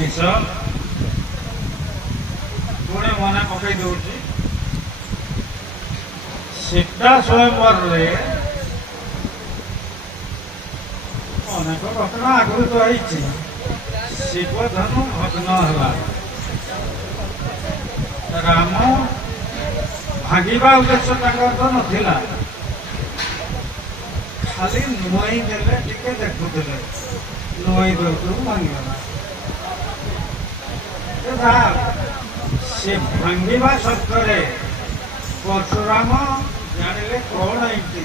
ବିଷ ପୁଣି ମନେ ପକେଇ ଦଉଛି ସୀତା ସ୍ୱୟଂବରରେ ଅନେକ ଘଟଣା ଆଗରୁ ତ ହେଇଛି। ଶିବଧନୁ ଭଗ୍ନ ହେଲା, ରାମ ଭାଙ୍ଗିବା ଉଦ୍ଦେଶ୍ୟ ତାଙ୍କର ତ ନଥିଲା, ଖାଲି ନୁଆଇ ଦେଲେ, ଟିକେ ଦେଖୁଥିଲେ, ନୁଆଇ ଦେଉଥିରୁ ଭାଙ୍ଗିଗଲା। ସେ ଭାଙ୍ଗିବା ଶବ୍ଦରେ ପରଶୁରାମ ଜାଣିଲେ କଣ ଏମିତି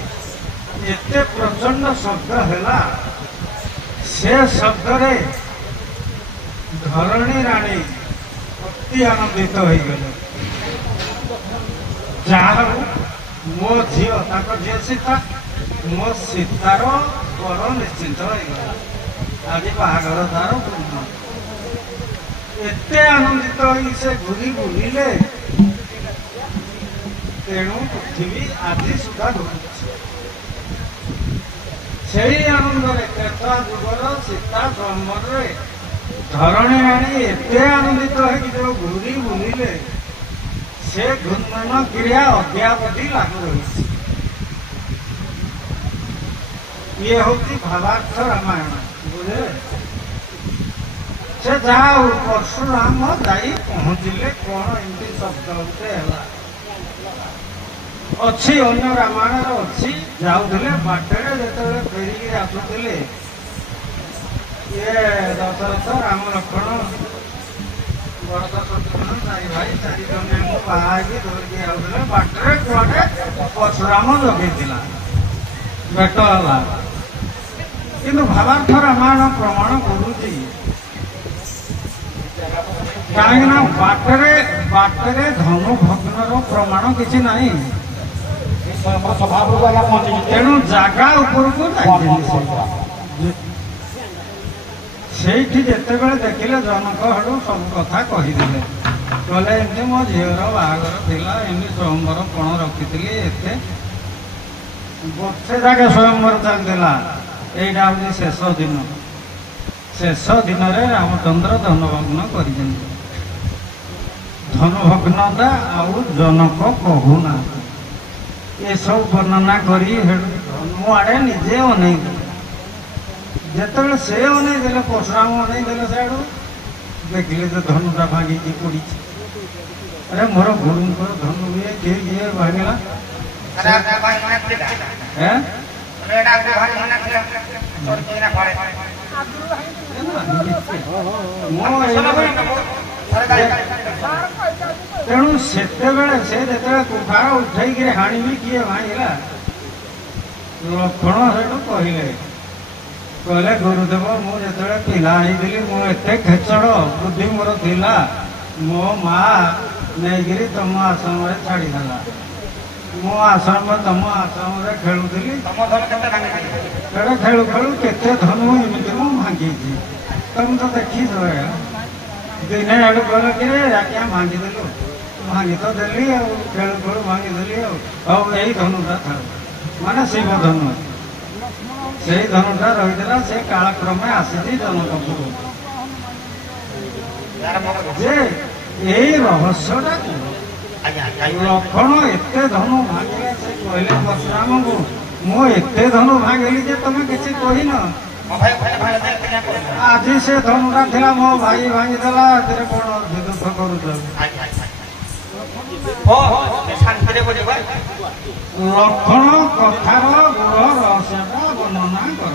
ଏତେ ପ୍ରଚଣ୍ଡ ଶବ୍ଦ ହେଲା। ସେ ଶବ୍ଦରେ ଧରଣୀ ରାଣୀ ଅତି ଆନନ୍ଦିତ ହୋଇଗଲେ। ଯାହା ହଉ ମୋ ଝିଅ, ତାଙ୍କ ଝିଅ ସୀତା, ମୋ ସୀତାର ବର ନିଶ୍ଚିନ୍ତ ହୋଇଗଲା। ଆଜି ବାହାଘର ତାର ପୂର୍ଣ୍ଣ। ଏତେ ଆନନ୍ଦିତ ହୋଇ ସେ ଘୁରି ବୁଲିଲେ, ତେଣୁ ପୃଥିବୀ ଆଜି ସୁଦ୍ଧା ଘୁରୁଛି। ସେହି ଆନନ୍ଦରେ ତ୍ରେତା ଯୁଗର ସୀତା ସ୍ୱୟଂବରରେ ଧରଣୀ ରାଣୀ ଏତେ ଆନନ୍ଦିତ ହୋଇକି ଯୋଉ ଘୁରି ବୁଲିଲେ, ସେ ଘୂର୍ଣ୍ଣନ କ୍ରିୟା ଅଦ୍ୟାବଧି ଲାଗୁ ରହିଛି। ଇଏ ହଉଛି ଭାବାର୍ଥ ରାମାୟଣ, ବୁଝିଲେ? ସେ ଯାହା ହଉ ପରଶୁରାମ ଯାଇ ପହଞ୍ଚିଲେ, କଣ ଏମିତି ଶବ୍ଦ ଗୋଟେ ହେଲା। ଅଛି ଅନ୍ୟ ରାମାୟଣରେ ଅଛି, ଯାଉଥିଲେ ବାଟରେ ଯେତେବେଳେ ଫେରିକି ଆସୁଥିଲେ, ଇଏ ଦଶରଥ, ରାମ, ଲକ୍ଷ୍ମଣ, ଭରତ, ଶତ୍ରୁଘ୍ନ, ଚାରି ଭାଇ, ଚାରି ଜଣଙ୍କୁ ବାହା ହେଇକି ଧରିକି ଆଉଥିଲେ। ବାଟରେ କୁଆଡେ ପରଶୁରାମ ଜଗେଇଥିଲା, ଭେଟ ହେଲା। କିନ୍ତୁ ଭାବାର୍ଥ ରାମାୟଣ ପ୍ରମାଣ କରୁଛି, କାହିଁକି ନା ବାଟରେ ଧନୁ ଭଗ୍ନର ପ୍ରମାଣ କିଛି ନାହିଁ। ତେଣୁ ଜାଗା ଉପରକୁ ଯାଇଛନ୍ତି। ସେଇଠି ଯେତେବେଳେ ଦେଖିଲେ ଜନକ ହେଠୁ ସବୁ କଥା କହିଦେଲେ। କହିଲେ ଏମିତି ମୋ ଝିଅର ବାହାଘର ଥିଲା, ଏମିତି ସ୍ୱୟଂବର ପଣ ରଖିଥିଲି, ଏତେ ବର୍ଷେ ଯାକେ ସ୍ୱୟଂବର ଚାଲିଥିଲା। ଏଇଟା ହଉଛି ଶେଷ ଦିନ। ଶେଷ ଦିନରେ ରାମଚନ୍ଦ୍ର ଧନୁଭଗ୍ନ କରିଛନ୍ତି। ଧନୁଭଗ୍ନଟା ଆଉ ଜନକ କହୁନାହାନ୍ତି। ଏସବୁ ବର୍ଣ୍ଣନା କରି ଧନୁ ଆଡ଼େ ନିଜେ ଅନେଇ ଦେଲେ। ଯେତେବେଳେ ସେ ଅନେଇ ଦେଲେ, ପରଶୁରାମ ଅନେଇ ଦେଲେ, ସେଆଡ଼ୁ ଦେଖିଲେ ଯେ ଧନୁଟା ଭାଙ୍ଗିକି ପଡ଼ିଛି। ଆରେ ମୋର ଗୁରୁଙ୍କର ଧନୁ ଇଏ କିଏ ଭାଙ୍ଗିଲା? ତେଣୁ ସେତେବେଳେ ସେ ଯେତେବେଳେ କୁଠାର ଉଠେଇକିରି ହାଣିବି, କିଏ ଭାଙ୍ଗିଲା? ଲକ୍ଷ୍ମଣ ସେଠୁ କହିଲେ ଗୁରୁଦେବ, ମୁଁ ଯେତେବେଳେ ପିଲା ହେଇଥିଲି, ମୁଁ ଏତେ ଖେଚଡ଼ ବୁଦ୍ଧି ମୋର ଥିଲା, ମୋ ମା ନେଇକିରି ତମ ଆଶ୍ରମରେ ଛାଡ଼ିଦେଲା। ମୁଁ ତମ ଆଶ୍ରମରେ ଖେଳୁଥିଲି, ଖେଳୁ ଖେଳୁ କେତେ ଧନୁ ଏମିତି ମୁଁ ଭାଙ୍ଗିଛି। ତମେ ତ ଦେଖିଛ। ଦିନେ ଆଡ଼ୁ କହିଲ କି ଆଜ୍ଞା ଭାଙ୍ଗିଦେଲୁ, ଭାଙ୍ଗି ତ ଦେଲି ଆଉ, ଖେଳୁ ଖେଳୁ ଭାଙ୍ଗିଦେଲି ଆଉ। ହଉ ଏଇ ଧନୁଟା ଥାଉ, ମାନେ ଶିବ ଧନୁ। ସେଇ ଧନୁଟା ରହିଥିଲା, ସେ କାଳକ୍ରମେ ଆସିଛି ଜନକପୁର। ଯେ ଏଇ ରହସ୍ୟଟା ଲକ୍ଷ୍ମଣ ଏତେ ଧନୁ ଭାଙ୍ଗିଲେ, ସେ କହିଲେ ପରଶୁରାମଙ୍କୁ, ମୁଁ ଏତେ ଧନୁ ଭାଙ୍ଗିଲି ଯେ ତମେ କିଛି କହିନ। ଆଜି ସେ ଧନୁଟା ଥିଲା, ମୋ ଭାଇ ଭାଙ୍ଗିଦେଲା, ଏଥିରେ କଣ ଦୁଃଖ କରୁଛ? ଲକ୍ଷ୍ମଣ କଥାର ଗୁଣ ରହସ୍ୟଟା ବର୍ଣ୍ଣନା କର।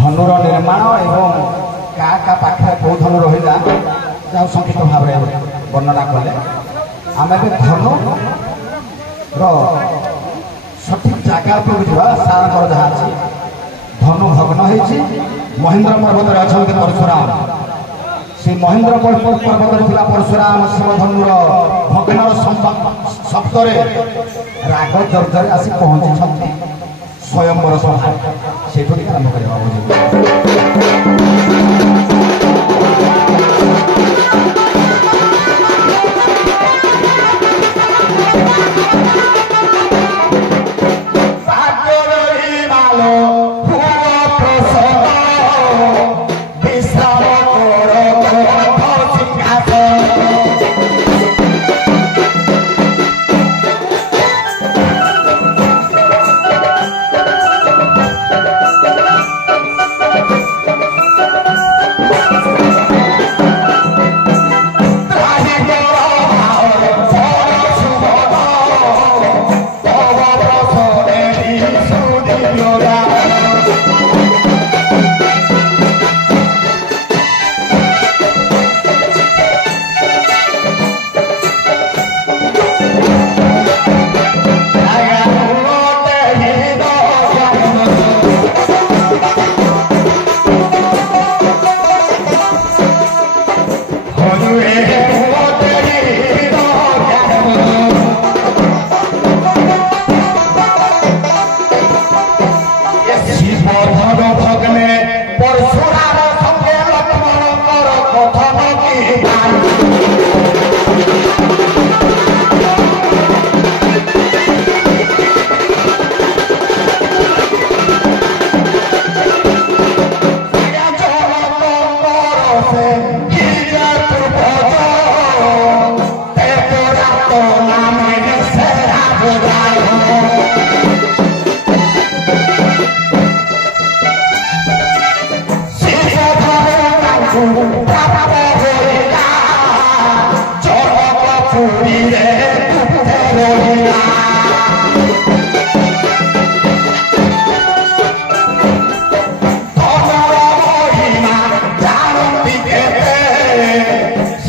ଧନୁର ନିର୍ମାଣ ଏବଂ କାହା ପାଖରେ କେଉଁ ଧନୁ ରହିଲା ଯାହା ସଂକ୍ଷିପ୍ତ ଭାବରେ ବର୍ଣ୍ଣନା କଲେ। ଆମେ ଏବେ ଧନୁର ସଠିକ୍ ଜାଗା ଉପରକୁ ଯିବା। ସାରଙ୍କର ଯାହା ଅଛି ଧନୁ ଭଗ୍ନ ହେଇଛି। ମହେନ୍ଦ୍ର ପର୍ବତରେ ଅଛନ୍ତି ପରଶୁରାମ। ସେ ମହେନ୍ଦ୍ର ପର୍ବତରେ ଥିଲା ପରଶୁରାମ ଶିବଧନୁର ଭଗ୍ନର ଶବ୍ଦରେ ରାଗ ଦର୍ଜରେ ଆସି ପହଞ୍ଚିଛନ୍ତି ସ୍ୱୟଂବର ସଭା। ସେଠୁ ଟିକେ ଆରମ୍ଭ କରିବା ଉଚିତ।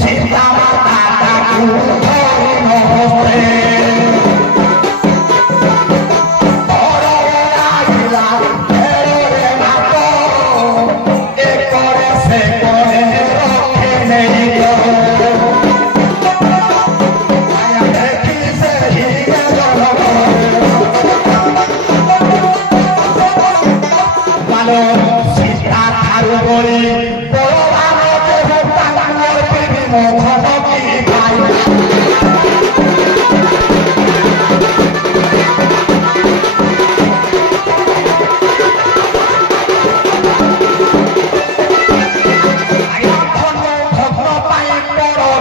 Sita ধরি বলবান দেহ তাঙ্গর পিবি মধন কি ভাই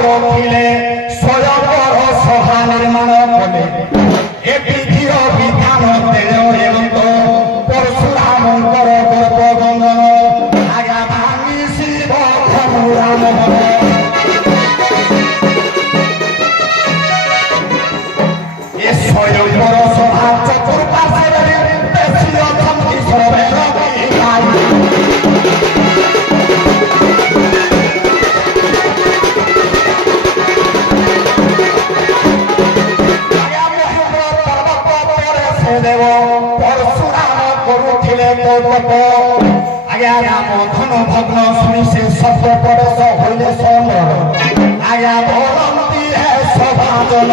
রখিলে স্বয়ংবর সভা নির্মাণ কলে এ বিধির বিধান দেয়ন্ত পরশুরামঙ্কর গোপগঙ্গন আগা ভাঙি শিব ধনুরাম এ স্বয়ংবর সভা চতুর্পাশে বেশি অথন্তি সর্বের ভাই দেব পরশুরাম করুଥିଲେ কৌতপ আজ্ঞা রাম ধন ভগ্ন শুনি সে শব্দ প্রবেশ হইলে সমর আজ্ঞা বলন্তি হে সভাজন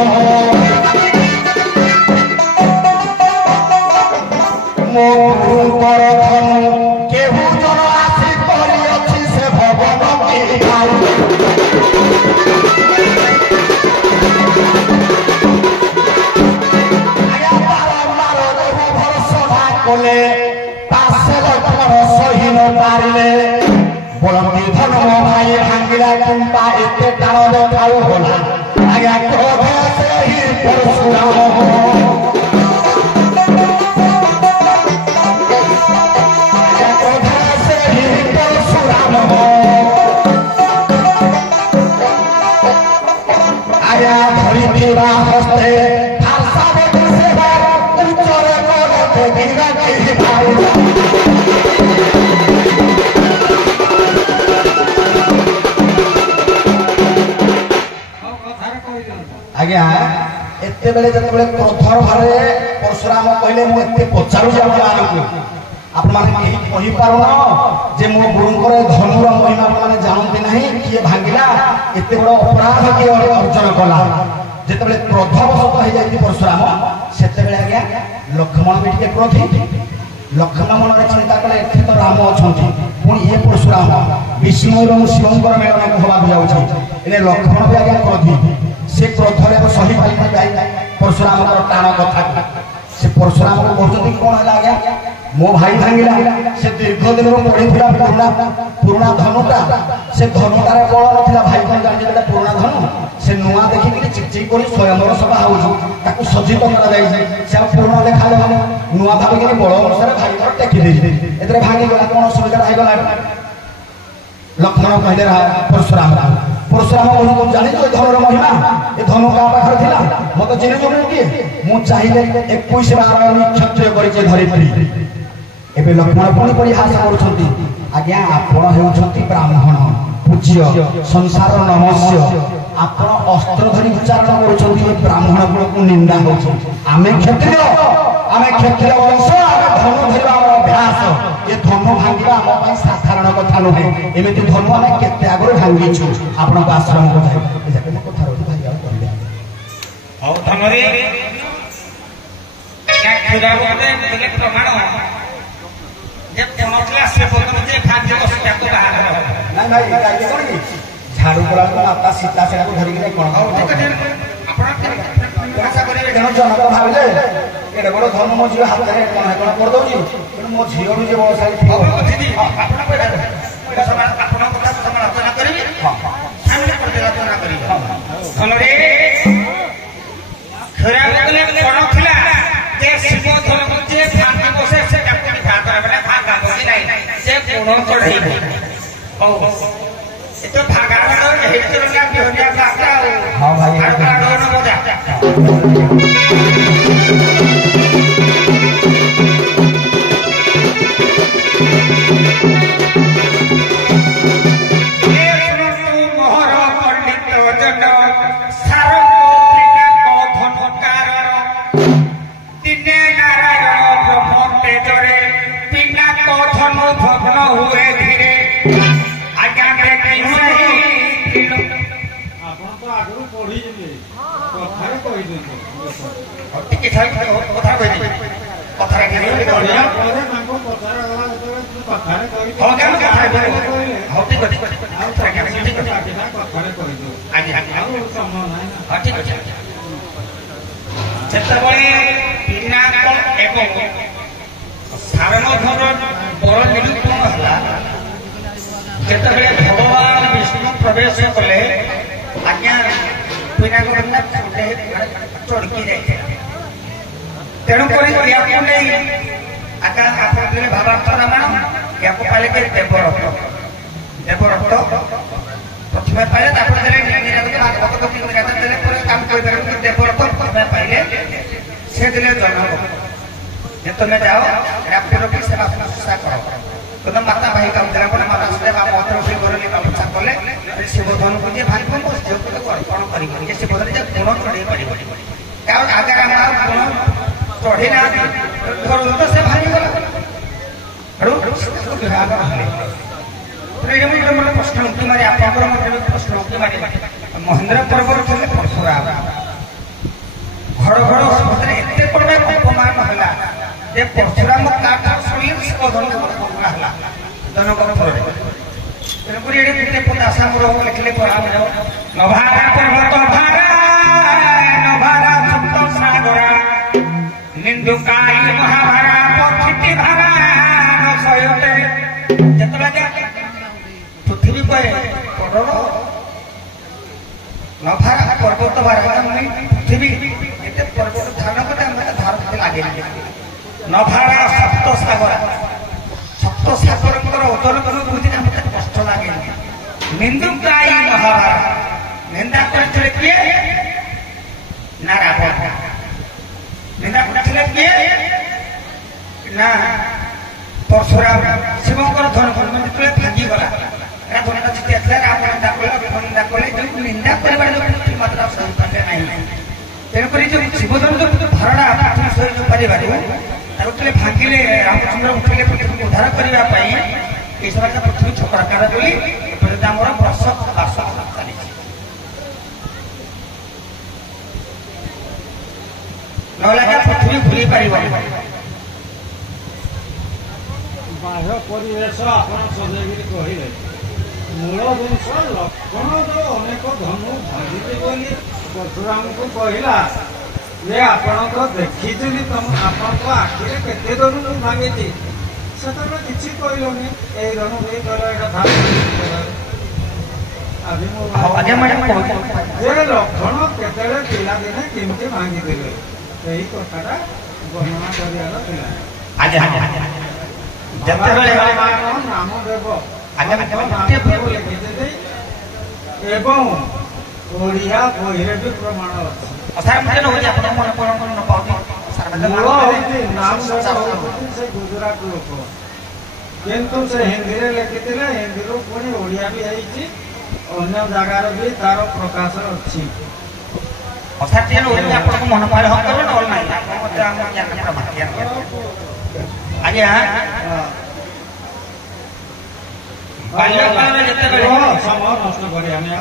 ମୋ ଗୁରୁଙ୍କର ଧନୁ କେହୁ ଜଣ ଆସି କରିଅଛି ସେ ଭଗବାନ କି ଭାଇ কলে পাশে লক্ষণ সহিন পারিলে বলন্তি ধন ভাই ভাঙ্গিলা কুম্পা এতে টাণ দেখাও হলা আজ্ঞা ক্রোধে সেই পরশুরাম ক্রোধে সেই পরশুরাম আজ্ঞা ধরিଥିବା হস্তে ফালসা বধূ সেবা উচ্চরে করতে বিরাটি ভাই আজ্ঞা এতেবেলে যেତେବେଳେ କ୍ରୋଧର ଭାରେ ପରଶୁରାମ କହିଲେ ମୁଁ ଏତେ ପଚାରୁଛି ଆପଣମାନଙ୍କୁ ଆପଣମାନେ କେହି କହିପାରୁନ ଯେ ମୋ ଗୁରୁଙ୍କର ଧନୁର ମହିମା ଆପଣମାନେ ଜାଣନ୍ତି ନାହିଁ କିଏ ଭାଙ୍ଗିଲା ଏତେ ବଡ଼ ଅପରାଧ କିଏ ଅର୍ଜନ କଲା ଯେତେବେଳେ କ୍ରୋଧବଶତ ହେଇଯାଇଛି ପରଶୁରାମ ସେତେବେଳେ ଆଜ୍ଞା ଲକ୍ଷ୍ମଣ ବି ଟିକେ କ୍ରୋଧୀ ଲକ୍ଷ୍ମଣ ମନରେ ଚିନ୍ତା କଲେ ଏଠି ତ ରାମ ଅଛନ୍ତି ପୁଣି ଇଏ ପରଶୁରାମ ବିଷ୍ଣୁ ଏବଂ ଶିବଙ୍କର ମେଳନ ହେବାକୁ ଯାଉଛି ଏନେ ଲକ୍ଷ୍ମଣ ବି ଆଜ୍ଞା କ୍ରୋଧୀ ସେ କ୍ରୋଧରେ ସହି ପାରିବେ ପରଶୁରାମଙ୍କର ଟାଣ କଥା ସେ ପରଶୁରାମକୁ କହୁଛନ୍ତି କଣ ହେଲା ଆଜ୍ଞା ମୋ ଭାଇ ଭାଙ୍ଗିଲା ସେ ଦୀର୍ଘ ଦିନରୁ ପଢିଥିଲା ପୁରୁଣା ଧନୁଟା ସେ ଧନୁଟାରେ ବଳ ନଥିଲା ଭାଇ କଣ ଜାଣିଛି ଏଟା ପୁରୁଣା ଧନୁ ସେ ନୂଆ ଦେଖିକିରି ଚିକଚିକ କରି ସ୍ୱୟଂବର ସଭା ହଉଛି ତାକୁ ସଜ୍ଜିତ କରାଯାଇଛି ସେ ଆଉ ପୁରୁଣା ଦେଖାଯାଉନି ନୂଆ ଭାବିକିରି ବଳ ଅନୁସାରେ ଭାଇଙ୍କର ଟେକି ଦେଇଛି ଏଥିରେ ଭାଙ୍ଗିଗଲା କଣ ଅସୁବିଧା ହେଇଗଲା ଲକ୍ଷ୍ମଣ କହିଲେ ପରଶୁରାମ କହୁଛନ୍ତି ଜାଣିଛୁ ଏ ଧନୁର ମହିମା ଏ ଧନୁ କାହା ପାଖରେ ଥିଲା ମତେ ଚିହ୍ନିଛୁ ମୁଁ କିଏ ମୁଁ ଚାହିଁଲେ 21 ବାର କ୍ଷତ୍ରିୟ କରିଛି ଧରିତ୍ରୀ ଏବେ ଲକ୍ଷ୍ମଣ ପୁଣି ପରିହାସ କରୁଛନ୍ତି ଆଜ୍ଞା ଆପଣ ହେଉଛନ୍ତି ବ୍ରାହ୍ମଣ ପୂଜ୍ୟ ସଂସାର ନମସ୍ୟ ଆପଣ ଅସ୍ତ୍ର ଧରି ଉଚ୍ଚାରଣ କରୁଛନ୍ତି ଏ ବ୍ରାହ୍ମଣ ଗୁଣକୁ ନିନ୍ଦା ହେଉଛି ଆମେ କ୍ଷତ୍ରିୟ ବଂଶ ଆମେ ଧନୁ ଧରିବା ଆମର ଅଭ୍ୟାସ ଏ ଧନୁ ଭାଙ୍ଗିବା ଆମ ପାଇଁ ସାଧାରଣ କଥା ନୁହେଁ ଏମିତି ଧନୁ ଆମେ କେତେ ଆଗରୁ ଭାଙ୍ଗିଛୁ ଆପଣଙ୍କ ଆଶ୍ରମକୁ ଯାଇ କଥା ରହୁଛି ଭାଇ ଆଉ କହିଲେ ହଉ ଧନରେ ପ୍ରମାଣ ଯେ ପଣଥିଲା ସେ ପଦରୁ ଯେ ଖାଦ୍ୟ ବସୁଟାକୁ ବାହାର ନାଇଁ ଭାଇ ଗାଈ କଣ କି ଝାଡୁ କଲାକୁ ମାତା ସୀତା ସେଟାକୁ ଧରିକି କଣ ଜନକ ଭାବିଲେ ଏଡେ ବଡ ଧନୁ ମୋ ଝିଅ ହାତରେ କଣ କରିଦଉଛି ତେଣୁ ମୋ ଝିଅ ବି ଯେ ବୟସାରୀ ଥିବ हाँ भाई କଥା ହଉ ଠିକ ଅଛି ଆଉ କଥାରେ କହିଦେଉ ଆଜ୍ଞା ଆଉ ସମୟ ନାହିଁ ନା। ହଁ ଠିକ ଅଛି ଯେତେବେଳେ ପିନାକ ଏବଂ ସାରଣଧର ବଳ ନିରୂପଣ ହେଲା ଯେତେବେଳେ ଭଗବାନ ବିଷ୍ଣୁ ପ୍ରବେଶ କଲେ ଆଜ୍ଞା ପିନାକ ଚଢକି ଯାଇଥିଲା ତେଣୁକରି ୟାକୁ ନେଇ ଆଜ୍ଞା ଆପଣ କହିଲେ ଭାବାର୍ଥ ରାମାୟଣ ୟାକୁ ପାଇଲେ କି ଦେବରଥ ପ୍ରଥମେ ପାଇଲେ ତାପରେ ଦେଲେ ଭାଗବତ ଦେଲେ ପରେ କାମ କରିପାରିବେ ଦେବରଥ ପ୍ରଥମେ ପାଇଲେ ସେ ଦେଲେ ଜନକ ଯେ ତମେ ଯାଅ ରାତ୍ରି ରଖି ସେବା ଶୁଶ୍ରୂଷା କର କିନ୍ତୁ ମାତା ଭାଇ କାମ ଦେଲା ପରେ ମାତା ସେବା ମତ ରଖି ଗଲେ କାମଚା କଲେ ଶିବଧନକୁ ଯିଏ ଭାଙ୍ଗିବ ମୋ ଝିଅକୁ ଅର୍ପଣ କରିବ ଯେ ଶିବଧନ ଯେ ଗୁଣ ଚଢ଼େଇ ପାରିବ କାରଣ ଆଗରେ ଆମର ଗୁଣ ଚଢ଼େଇ ନାହାନ୍ତି ଧରୁ ତ ସେ ଭାଙ୍ଗିଗଲା ବିଭାଗ ମୋର ପ୍ରଶ୍ନ ଉଠି ମାରି ଆପଣଙ୍କର ମଧ୍ୟ ପ୍ରଶ୍ନ ଉଠି ମାରି ମହେନ୍ଦ୍ର ପର୍ବରୁ ଥିଲେ ପରଶୁରାମ ଘର ଘର ସମୁଦ୍ରରେ ଏତେ ବଡ଼ ଅପମାନ ହେଲା ଯେ ପରଶୁରାମ କାଠାରୁ ଶୁଣିଲେ ଶିବଧନକୁ ହେଲା ଜନକର ଫଳରେ ତେଣୁକରି ଏଠି କେତେ ପଦାସା ମୋର ଲେଖିଲେ ପରାମ ନଭାରା ପର୍ବତ ଭାରା ନଭାରା ସପ୍ତ ସାଗରା ନିନ୍ଦୁକାଇ ମହାଭାରା ପଥିତି ଭାରା ସୟତେ ଯେତେବେଳେ ପୃଥିବୀ ପରେ ବଡର ନଭାରା ପର୍ବତ ଭାରା ପୃଥିବୀ ଏତେ ପର୍ବତ ଧାରଣ କଲେ ଆମେ ଧାର ଲାଗେନି ନଭାରା ସପ୍ତ ସାଗରଙ୍କର ଉଦର ବୁଝି ଆମକୁ କଷ୍ଟ ଲାଗେନି ନିନ୍ଦୁକାଇ ମହାଭାରା ନିନ୍ଦା କରିଥିଲେ କିଏ ନା ରାବଣ ନିନ୍ଦା କରିଥିଲେ କିଏ ନା ପରଶୁରାମ ଶିବଙ୍କର ଧନ ଯେତେବେଳେ ଭାଙ୍ଗିଗଲା ଧନଟା ଜିତିଆଥିଲା ରାବଣ ନିନ୍ଦା କଲେ ଯୋଉ ନିନ୍ଦା କରିବାର ଯୋଉ ମାତ୍ରା ସହିପାରିଲେ ନାହିଁ ତେଣୁକରି ଯୋଉ ଶିବଧନ ଯୋଉ ଧାରଣା ପୃଥିବୀ ସହି ପାରିବାରୁ ତାକୁ ଯେତେବେଳେ ଭାଙ୍ଗିଲେ ରାମଚନ୍ଦ୍ର ଉଠିଲେ ପୃଥିବୀକୁ ଉଦ୍ଧାର କରିବା ପାଇଁ এই সময় পৃথিবী ছকরাকার বলি এপর্যন্ত আমার বর্ষ 12 চালিছে নহলে পৃথিবী ভুলি পারিব ବାହ୍ୟ ପରିବେଶ ଆପଣ ସଜେଇକିରି କହିଲେ ମୂଳ ଜିନିଷ ଲକ୍ଷଣ ଯୋଉ ଅନେକ ଧନୁ ଭାଙ୍ଗିଛି ବୋଲି ପରଶୁରାମଙ୍କୁ କହିଲା ଯେ ଆପଣ ତ ଦେଖିଛନ୍ତି ଆପଣଙ୍କ ଆଖିରେ କେତେ ଧନୁ ଭାଙ୍ଗିଛି ସେତେବେଳେ କିଛି କହିଲନି ଏଇ ଧନୁ ଦେଇ କହିଲ ଏଇଟା ଯେ ଲକ୍ଷଣ କେତେବେଳେ ପିଲାଦିନେ କେମିତି ଭାଙ୍ଗିଥିଲେ ସେଇ କଥାଟା ବର୍ଣ୍ଣନା କରିବାର ଥିଲା ନାମଦେବ ଲେଖିଛନ୍ତି ଏବଂ ଓଡ଼ିଆ ବହିରେ ବି ପ୍ରମାଣ ଅଛି ସେ ଗୁଜୁରାଟ ଲୋକ କିନ୍ତୁ ସେ ହିନ୍ଦୀରେ ଲେଖିଥିଲେ ହିନ୍ଦୀରୁ ପୁଣି ଓଡ଼ିଆ ବି ହେଇଛି ଅନ୍ୟ ଜାଗାରେ ବି ତାର ପ୍ରକାଶ ଅଛି ଆଜ୍ଞା ସମୟ ନଷ୍ଟ କରି ଆମେ